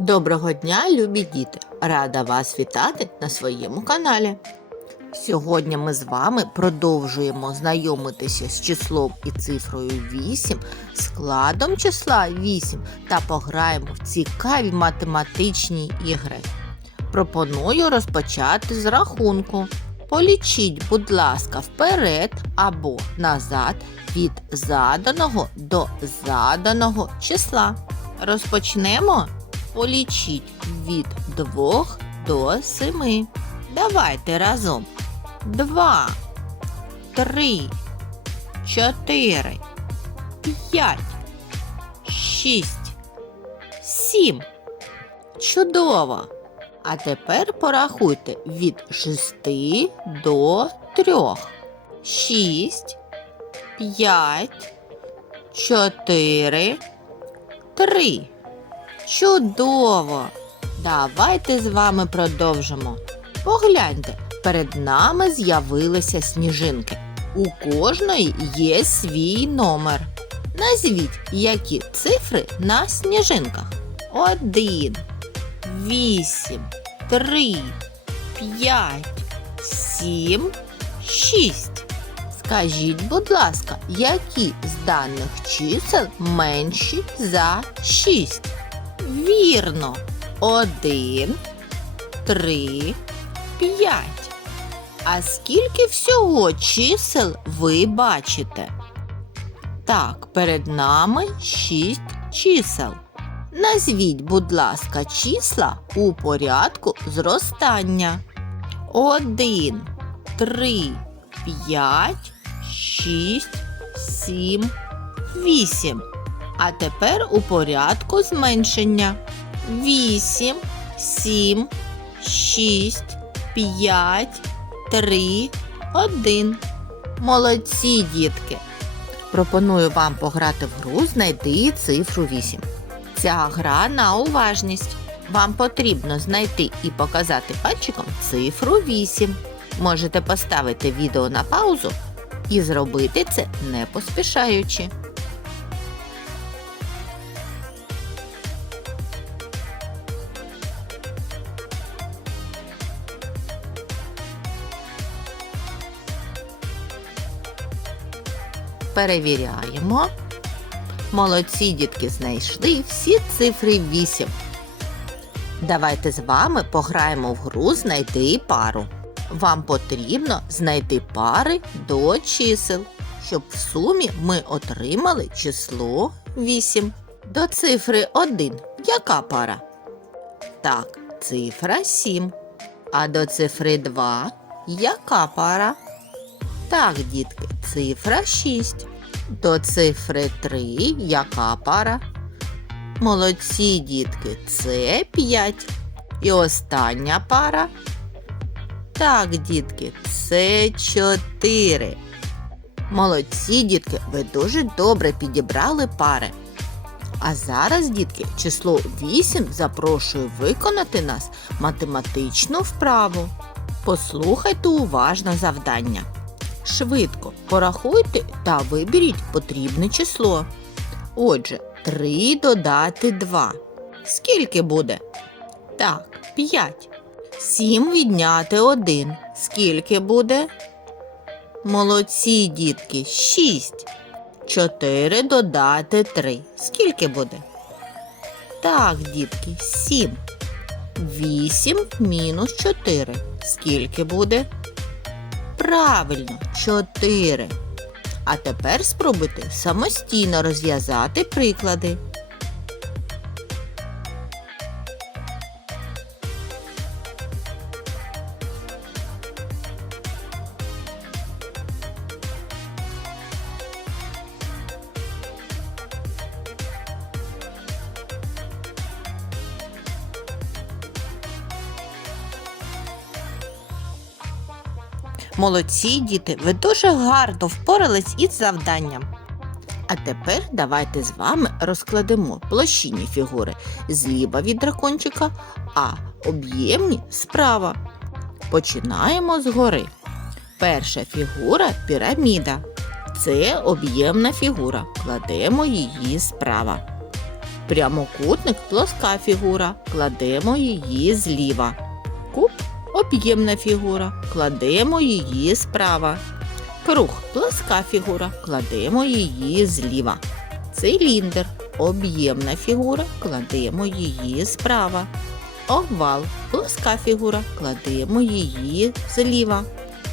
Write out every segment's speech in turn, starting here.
Доброго дня, любі діти! Рада вас вітати на своєму каналі. Сьогодні ми з вами продовжуємо знайомитися з числом і цифрою 8, складом числа 8 та пограємо в цікаві математичні ігри. Пропоную розпочати з рахунку. Полічіть, будь ласка, вперед або назад від заданого до заданого числа. Розпочнемо. Полічіть від 2 до 7. Давайте разом. 2, 3, 4, 5, 6, 7. Чудово! А тепер порахуйте від 6 до 3. 6, 5, 4, 3. Чудово! Давайте з вами продовжимо. Погляньте, перед нами з'явилися сніжинки. У кожної є свій номер. Назвіть, які цифри на сніжинках. Один, вісім, три, п'ять, сім, шість. Скажіть, будь ласка, які з даних чисел менші за шість? Вірно. Один, три, п'ять. А скільки всього чисел ви бачите? Так, перед нами шість чисел. Назвіть, будь ласка, числа у порядку зростання. Один, три, п'ять, шість, сім, вісім. А тепер у порядку зменшення. 8, 7, 6, 5, 3, 1. Молодці, дітки! Пропоную вам пограти в гру Знайди цифру 8. Ця гра на уважність. Вам потрібно знайти і показати пальчиком цифру 8. Можете поставити відео на паузу і зробити це не поспішаючи. Перевіряємо. Молодці дітки знайшли всі цифри 8. Давайте з вами пограємо в гру Знайти пару. Вам потрібно знайти пари до чисел, щоб в сумі ми отримали число 8. До цифри 1 яка пара? Так, цифра 7. А до цифри 2 яка пара? Так, дітки, цифра 6. До цифри 3 яка пара? Молодці, дітки, це 5. І остання пара. Так, дітки, це 4. Молодці, дітки, ви дуже добре підібрали пари. А зараз, дітки, число 8 запрошую виконати нас математичну вправу. Послухайте уважно завдання. Швидко порахуйте та виберіть потрібне число. Отже, 3 додати 2. Скільки буде? Так, 5. 7 відняти 1. Скільки буде? Молодці, дітки, 6. 4 додати 3. Скільки буде? Так, дітки, 7. 8 мінус 4. Скільки буде? Правильно, 4. А тепер спробуйте самостійно розв'язати приклади. Молодці, діти, ви дуже гарно впорались із завданням. А тепер давайте з вами розкладемо площинні фігури зліва від дракончика, а об'ємні справа. Починаємо згори. Перша фігура піраміда. Це об'ємна фігура. Кладемо її справа. Прямокутник плоска фігура. Кладемо її зліва. Об'ємна фігура. Кладемо її справа. Круг плоска фігура. Кладемо її зліва. Циліндр об'ємна фігура. Кладемо її справа. Овал плоска фігура. Кладемо її зліва.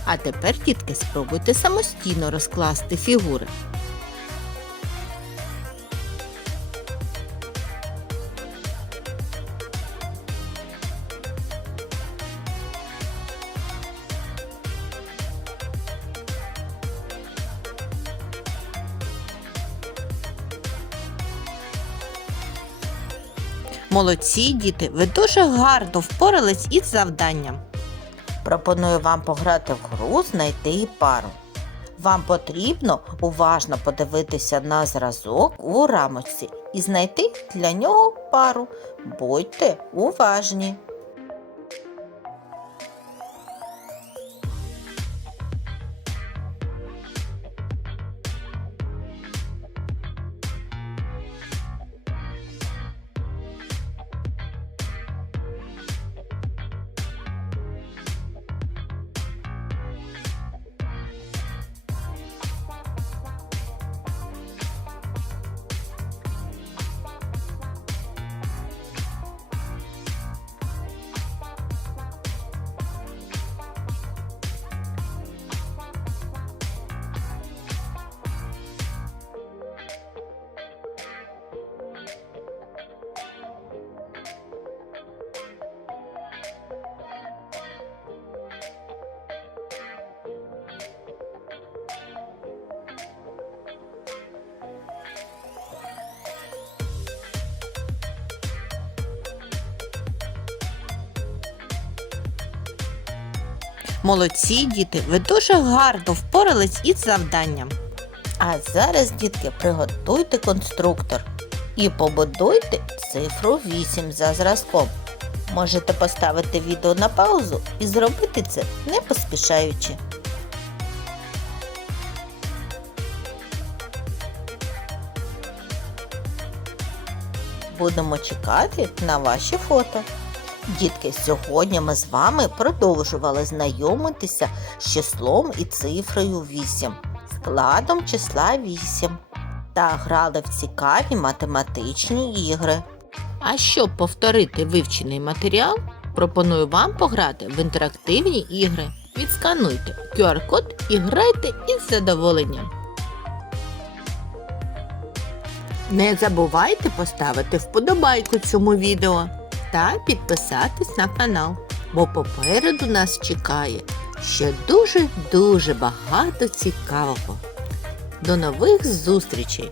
А тепер, дітки, спробуйте самостійно розкласти фігури. Молодці, діти, ви дуже гарно впорались із завданням. Пропоную вам пограти в гру знайти пару. Вам потрібно уважно подивитися на зразок у рамочці і знайти для нього пару. Будьте уважні. Молодці, діти, ви дуже гарно впорались із завданням. А зараз, дітки, приготуйте конструктор і побудуйте цифру 8 за зразком. Можете поставити відео на паузу і зробити це не поспішаючи. Будемо чекати на ваші фото. Дітки, сьогодні ми з вами продовжували знайомитися з числом і цифрою 8, складом числа 8 та грали в цікаві математичні ігри. А щоб повторити вивчений матеріал, пропоную вам пограти в інтерактивні ігри. Відскануйте QR-код і грайте із задоволенням. Не забувайте поставити вподобайку цьому відео та підписатись на канал, бо попереду нас чекає ще дуже-дуже багато цікавого. До нових зустрічей!